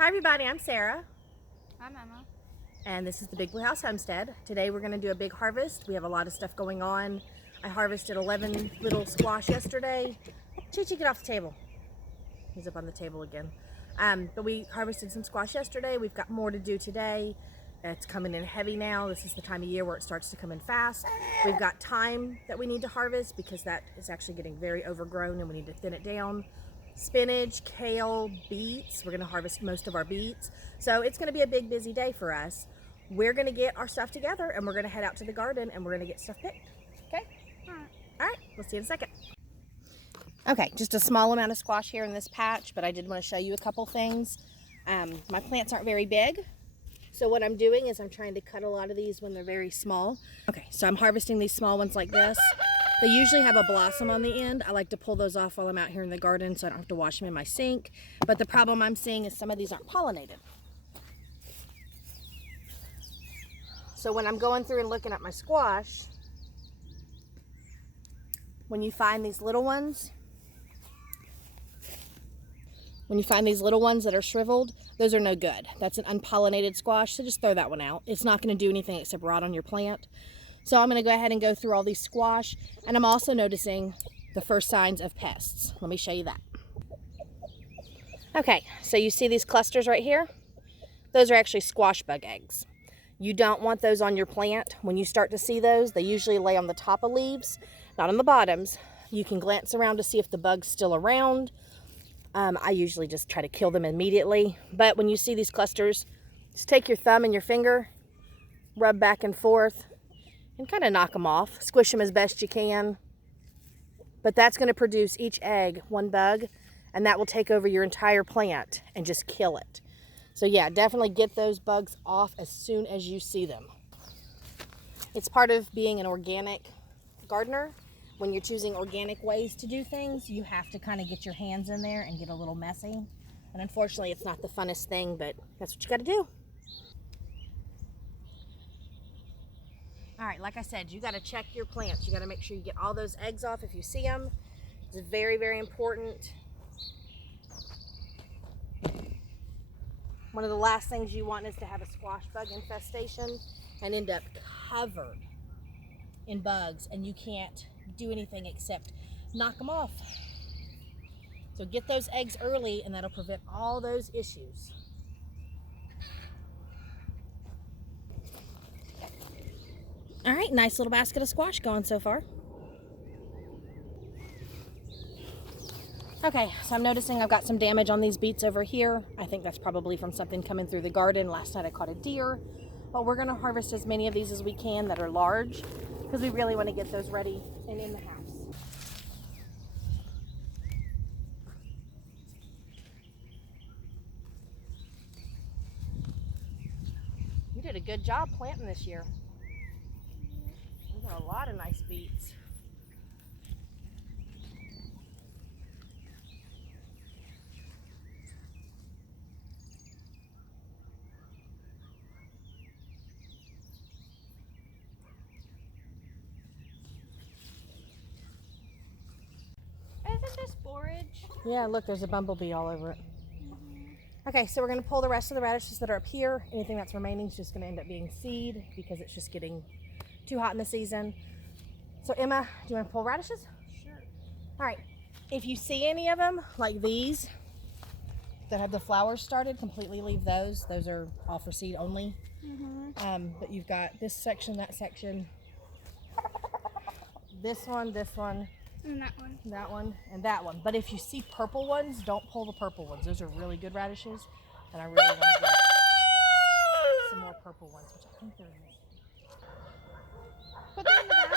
Hi everybody, I'm Sarah. I'm Emma. And this is the Big Blue House Homestead. Today we're going to do a big harvest. We have a lot of stuff going on. I harvested 11 little squash yesterday. Chi-Chi, get off the table. He's up on the table again. But we harvested some squash yesterday. We've got more to do today. It's coming in heavy now. This is the time of year where it starts to come in fast. We've got thyme that we need to harvest because that is actually getting very overgrown and we need to thin it down. Spinach, kale, beets. We're going to harvest most of our beets. So it's going to be a big, busy day for us. We're going to get our stuff together and we're going to head out to the garden and we're going to get stuff picked. Okay? All right. We'll see you in a second. Okay, just a small amount of squash here in this patch, but I did want to show you a couple things. My plants aren't very big. So what I'm doing is I'm trying to cut a lot of these when they're very small. Okay, so I'm harvesting these small ones like this. They usually have a blossom on the end. I like to pull those off while I'm out here in the garden so I don't have to wash them in my sink. But the problem I'm seeing is some of these aren't pollinated. So when I'm going through and looking at my squash, when you find these little ones, that are shriveled, those are no good. That's an unpollinated squash, so just throw that one out. It's not going to do anything except rot on your plant. So I'm going to go ahead and go through all these squash, and I'm also noticing the first signs of pests. Let me show you that. Okay, so you see these clusters right here? Those are actually squash bug eggs. You don't want those on your plant. When you start to see those, they usually lay on the top of leaves, not on the bottoms. You can glance around to see if the bug's still around. I usually just try to kill them immediately. But when you see these clusters, just take your thumb and your finger, rub back and forth, and kind of knock them off. Squish them as best you can. But that's going to produce each egg one bug, and that will take over your entire plant and just kill it. So yeah, definitely get those bugs off as soon as you see them. It's part of being an organic gardener. When you're choosing organic ways to do things, you have to kind of get your hands in there and get a little messy. And unfortunately, it's not the funnest thing, but that's what you got to do. All right, like I said, you got to check your plants. You got to make sure you get all those eggs off if you see them. It's very, very important. One of the last things you want is to have a squash bug infestation and end up covered in bugs, and you can't do anything except knock them off. So get those eggs early, and that'll prevent all those issues. All right, nice little basket of squash going so far. Okay, so I'm noticing I've got some damage on these beets over here. I think that's probably from something coming through the garden. Last night I caught a deer. But we're gonna harvest as many of these as we can that are large because we really want to get those ready and in the house. You did a good job planting this year. We got a lot of nice beets. Isn't this forage? Yeah, look, there's a bumblebee all over it. Okay, so we're going to pull the rest of the radishes that are up here. Anything that's remaining is just going to end up being seed because it's just getting too hot in the season. So Emma, do you want to pull radishes? Sure. All right, if you see any of them, like these, that have the flowers started, completely leave those. Those are all for seed only. But you've got this section, that section, this one, And that one. that one, and that one. But if you see purple ones, don't pull the purple ones. Those are really good radishes, and I really want to get some more purple ones, which I think they're in there. Put them in the basket.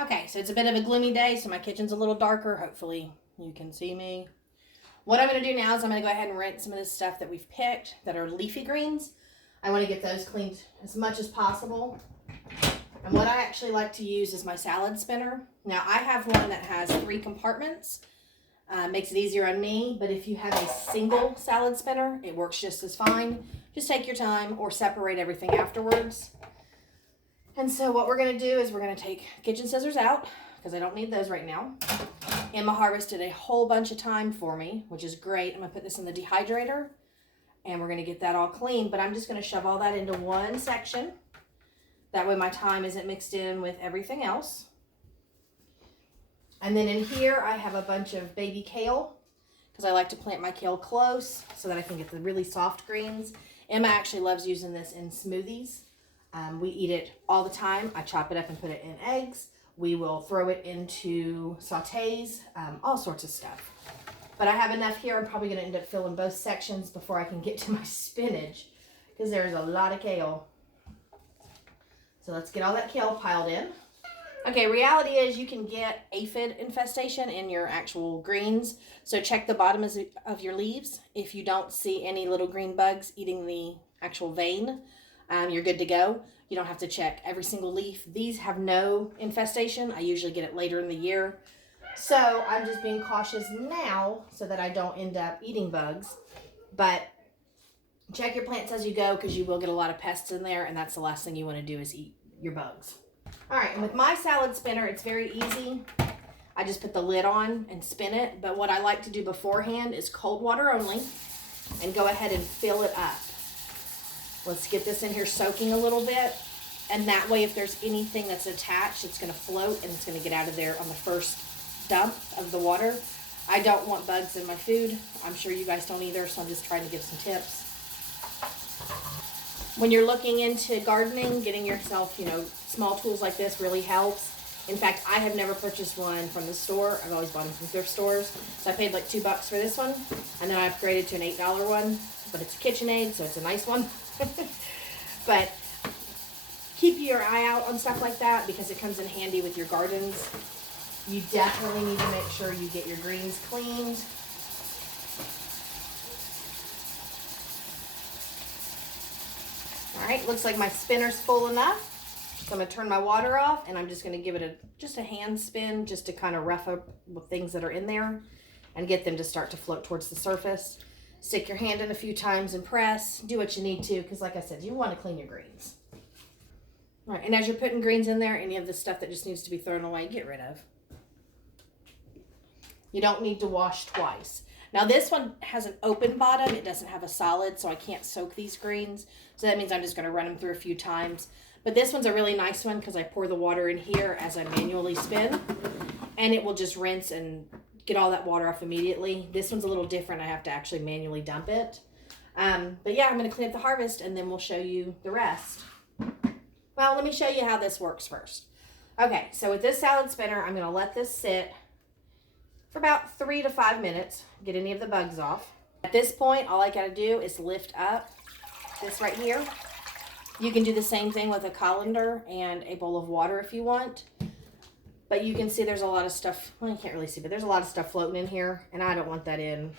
Okay, so it's a bit of a gloomy day, so my kitchen's a little darker. Hopefully you can see me. What I'm going to do now is I'm going to go ahead and rinse some of this stuff that we've picked that are leafy greens. I want to get those cleaned as much as possible. And what I actually like to use is my salad spinner. Now I have one that has 3 compartments. Makes it easier on me, but if you have a single salad spinner, it works just as fine. Just take your time or separate everything afterwards. And so what we're going to do is we're going to take kitchen scissors out because I don't need those right now. Emma harvested a whole bunch of thyme for me, which is great. I'm going to put this in the dehydrator and we're going to get that all clean, but I'm just going to shove all that into one section. That way my thyme isn't mixed in with everything else. And then in here, I have a bunch of baby kale because I like to plant my kale close so that I can get the really soft greens. Emma actually loves using this in smoothies. We eat it all the time. I chop it up and put it in eggs. We will throw it into sautés, all sorts of stuff. But I have enough here. I'm probably going to end up filling both sections before I can get to my spinach because there's a lot of kale. So let's get all that kale piled in. Okay, reality is you can get aphid infestation in your actual greens. So check the bottom of your leaves. If you don't see any little green bugs eating the actual vein, you're good to go. You don't have to check every single leaf. These have no infestation. I usually get it later in the year. So I'm just being cautious now so that I don't end up eating bugs. But check your plants as you go because you will get a lot of pests in there, and that's the last thing you want to do is eat your bugs. All right, and with my salad spinner, it's very easy. I just put the lid on and spin it. But what I like to do beforehand is cold water only and go ahead and fill it up. Let's get this in here soaking a little bit. And that way, if there's anything that's attached, it's going to float and it's going to get out of there on the first dump of the water. I don't want bugs in my food. I'm sure you guys don't either, so I'm just trying to give some tips. When you're looking into gardening, getting yourself, small tools like this really helps. In fact, I have never purchased one from the store. I've always bought them from thrift stores. So I paid like $2 for this one, and then I upgraded to an $8 one. But it's a KitchenAid, so it's a nice one. But keep your eye out on stuff like that because it comes in handy with your gardens. You definitely need to make sure you get your greens cleaned. All right, looks like my spinner's full enough. So I'm gonna turn my water off and I'm just gonna give it just a hand spin just to kind of rough up the things that are in there and get them to start to float towards the surface. Stick your hand in a few times and press. Do what you need to because like I said, you want to clean your greens. All right, and as you're putting greens in there, any of the stuff that just needs to be thrown away, get rid of. You don't need to wash twice. Now this one has an open bottom. It doesn't have a solid, so I can't soak these greens. So that means I'm just going to run them through a few times. But this one's a really nice one because I pour the water in here as I manually spin. And it will just rinse and get all that water off immediately. This one's a little different. I have to actually manually dump it. But yeah, I'm going to clean up the harvest and then we'll show you the rest. Well, let me show you how this works first. Okay, so with this salad spinner, I'm going to let this sit for about 3 to 5 minutes, get any of the bugs off. At this point, all I gotta do is lift up this right here. You can do the same thing with a colander and a bowl of water if you want. But you can see there's a lot of stuff, well, you can't really see, but there's a lot of stuff floating in here, and I don't want that in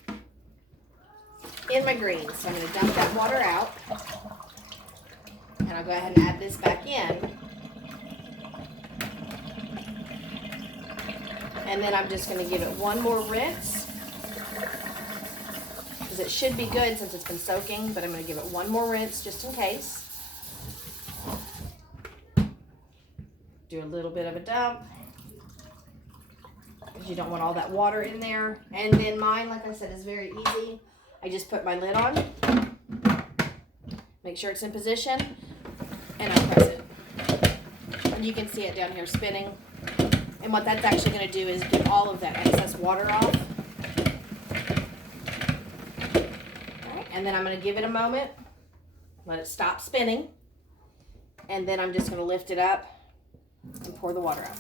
my greens. So I'm gonna dump that water out, and I'll go ahead and add this back in. And then I'm just going to give it one more rinse because it should be good since it's been soaking, but I'm going to give it one more rinse just in case. Do a little bit of a dump because you don't want all that water in there. And then mine, like I said, is very easy. I just put my lid on, make sure it's in position, and I press it. And you can see it down here spinning. And what that's actually going to do is get all of that excess water off. Right, and then I'm going to give it a moment, let it stop spinning, and then I'm just going to lift it up and pour the water out.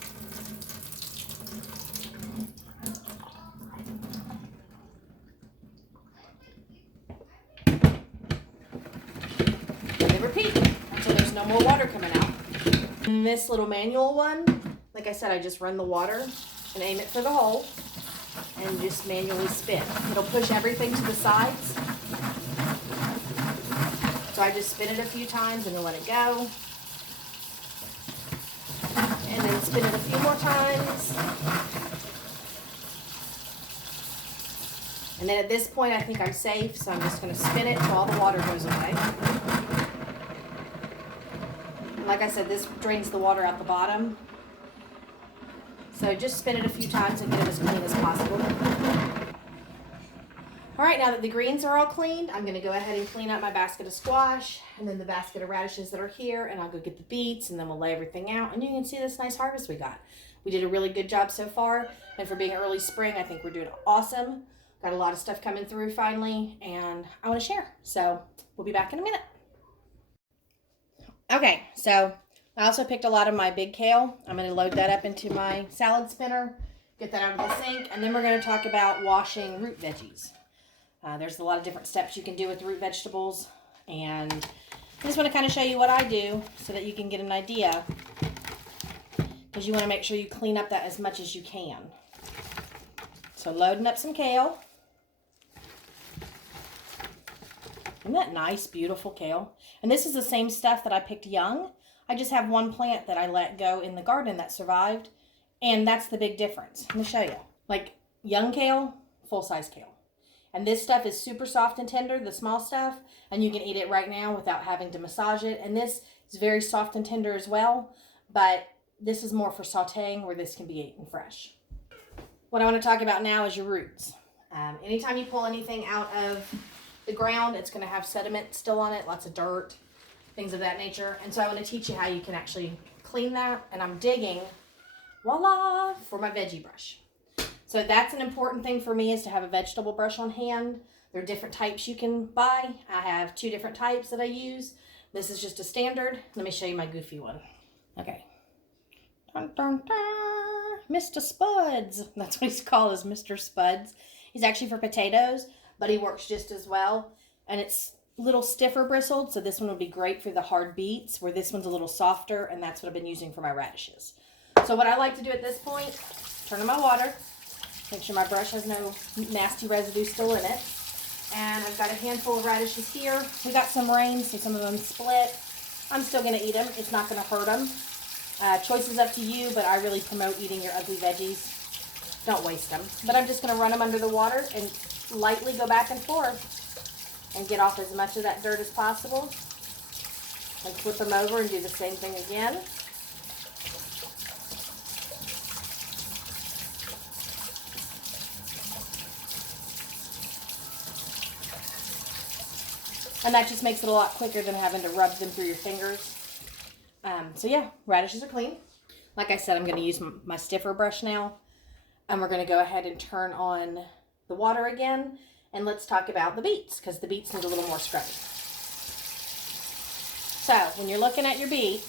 And then repeat until there's no more water coming out. And this little manual one, like I said, I just run the water and aim it for the hole and just manually spin. It'll push everything to the sides. So I just spin it a few times and then let it go. And then spin it a few more times. And then at this point, I think I'm safe, so I'm just going to spin it until all the water goes away. And like I said, this drains the water out the bottom. So just spin it a few times and get it as clean as possible. All right, now that the greens are all cleaned, I'm going to go ahead and clean up my basket of squash and then the basket of radishes that are here, and I'll go get the beets, and then we'll lay everything out, and you can see this nice harvest we got. We did a really good job so far, and for being early spring, I think we're doing awesome. Got a lot of stuff coming through finally, and I want to share. So we'll be back in a minute. Okay, so I also picked a lot of my big kale. I'm going to load that up into my salad spinner, get that out of the sink, and then we're going to talk about washing root veggies. There's a lot of different steps you can do with root vegetables, and I just want to kind of show you what I do so that you can get an idea, because you want to make sure you clean up that as much as you can. So loading up some kale. Isn't that nice, beautiful kale? And this is the same stuff that I picked young. I just have one plant that I let go in the garden that survived, and that's the big difference. Let me show you. Like young kale, full-size kale. And this stuff is super soft and tender, the small stuff, and you can eat it right now without having to massage it. And this is very soft and tender as well, but this is more for sauteing, where this can be eaten fresh. What I want to talk about now is your roots. Anytime you pull anything out of the ground, it's going to have sediment still on it, lots of dirt, things of that nature. And so I want to teach you how you can actually clean that. And I'm digging, voila, for my veggie brush. So that's an important thing for me, is to have a vegetable brush on hand. There are different types you can buy. I have 2 different types that I use. This is just a standard. Let me show you my goofy one. Okay. Dun, dun, dun. Mr. Spuds. That's what he's called, is Mr. Spuds. He's actually for potatoes, but he works just as well. And it's a little stiffer bristled, so this one would be great for the hard beets, where this one's a little softer, and that's what I've been using for my radishes. So what I like to do at this point, turn on my water, make sure my brush has no nasty residue still in it. And I've got a handful of radishes here. We got some rain, so some of them split. I'm still going to eat them. It's not going to hurt them. Choice is up to you, but I really promote eating your ugly veggies. Don't waste them. But I'm just going to run them under the water and lightly go back and forth and get off as much of that dirt as possible. And flip them over and do the same thing again. And that just makes it a lot quicker than having to rub them through your fingers. So yeah, radishes are clean. Like I said, I'm going to use my stiffer brush now. And we're going to go ahead and turn on the water again. And let's talk about the beets, because the beets need a little more scrubbing. So when you're looking at your beet,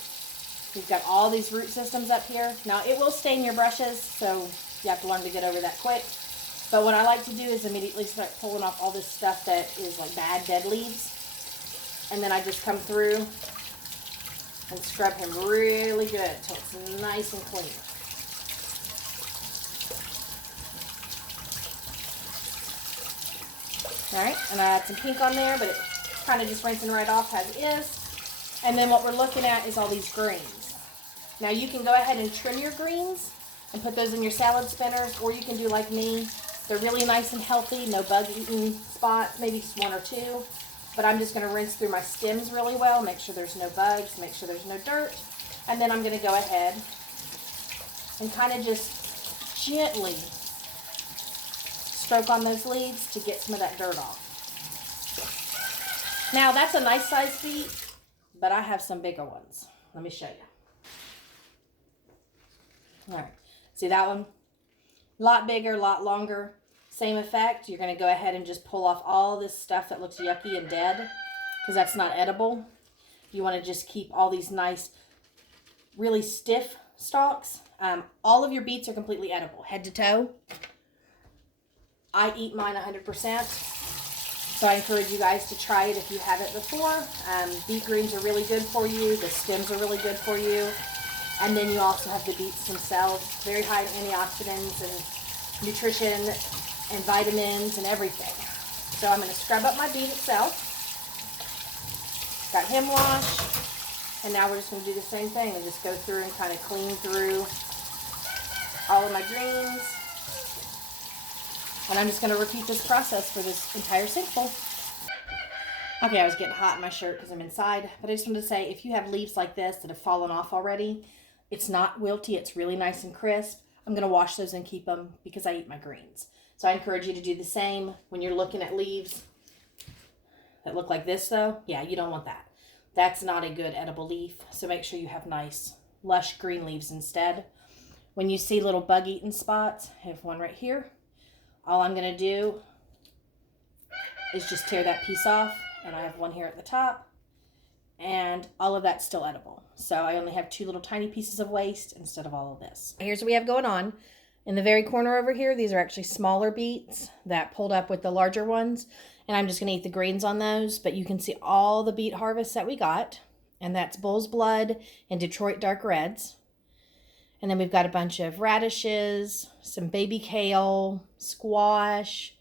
you've got all these root systems up here. Now it will stain your brushes, so you have to learn to get over that quick. But what I like to do is immediately start pulling off all this stuff that is like bad, dead leaves. And then I just come through and scrub him really good till it's nice and clean. All right, and I add some pink on there, but it's kind of just rinsing right off as is. And then what we're looking at is all these greens. Now you can go ahead and trim your greens and put those in your salad spinners, or you can do like me. They're really nice and healthy, no bug-eaten spots, maybe just 1 or 2. But I'm just going to rinse through my stems really well, make sure there's no bugs, make sure there's no dirt. And then I'm going to go ahead and kind of just gently stroke on those leaves to get some of that dirt off. Now that's a nice size beet, but I have some bigger ones. Let me show you. All right, see that one? A lot bigger, a lot longer. Same effect. You're going to go ahead and just pull off all this stuff that looks yucky and dead, because that's not edible. You want to just keep all these nice, really stiff stalks. All of your beets are completely edible, head to toe. I eat mine 100%, so I encourage you guys to try it if you haven't before. Beet greens are really good for you. The stems are really good for you. And then you also have the beets themselves, very high in antioxidants and nutrition and vitamins and everything. So I'm going to scrub up my beet itself. Got him washed. And now we're just going to do the same thing and just go through and kind of clean through all of my greens. And I'm just going to repeat this process for this entire sink full. Okay, I was getting hot in my shirt because I'm inside, but I just wanted to say, if you have leaves like this that have fallen off already, it's not wilty, it's really nice and crisp. I'm going to wash those and keep them because I eat my greens. So I encourage you to do the same when you're looking at leaves that look like this though. Yeah, you don't want that. That's not a good edible leaf, so make sure you have nice, lush green leaves instead. When you see little bug-eaten spots, I have one right here. All I'm going to do is just tear that piece off, and I have one here at the top, and all of that's still edible. So I only have 2 little tiny pieces of waste instead of all of this. Here's what we have going on. In the very corner over here, these are actually smaller beets that pulled up with the larger ones, and I'm just going to eat the greens on those, but you can see all the beet harvests that we got, and that's Bull's Blood and Detroit Dark Reds. And then we've got a bunch of radishes, some baby kale, squash,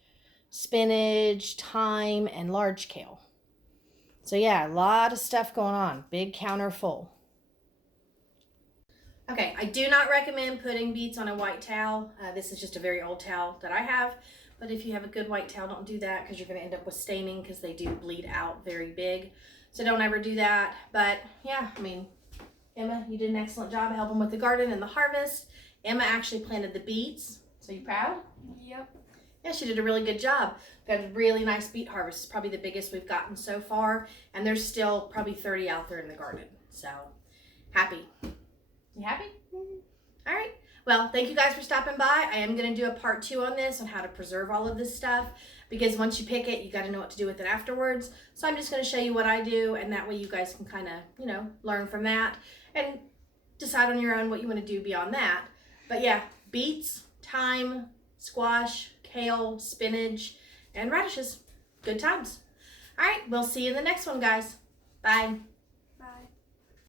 spinach, thyme, and large kale. So yeah, a lot of stuff going on. Big counter full. Okay, I do not recommend putting beets on a white towel. This is just a very old towel that I have. But if you have a good white towel, don't do that because you're going to end up with staining because they do bleed out very big. So don't ever do that. But yeah, I mean, Emma, you did an excellent job helping with the garden and the harvest. Emma actually planted the beets. So you proud? Yep. Yeah, she did a really good job. Got a really nice beet harvest. It's probably the biggest we've gotten so far. And there's still probably 30 out there in the garden. So happy. You happy? Mm-hmm. All right. Well, thank you guys for stopping by. I am going to do a part 2 on this, on how to preserve all of this stuff. Because once you pick it, you got to know what to do with it afterwards. So I'm just going to show you what I do. And that way you guys can kind of, you know, learn from that. And decide on your own what you want to do beyond that. But yeah, beets, thyme, squash, kale, spinach, and radishes. Good times. All right, we'll see you in the next one, guys. Bye.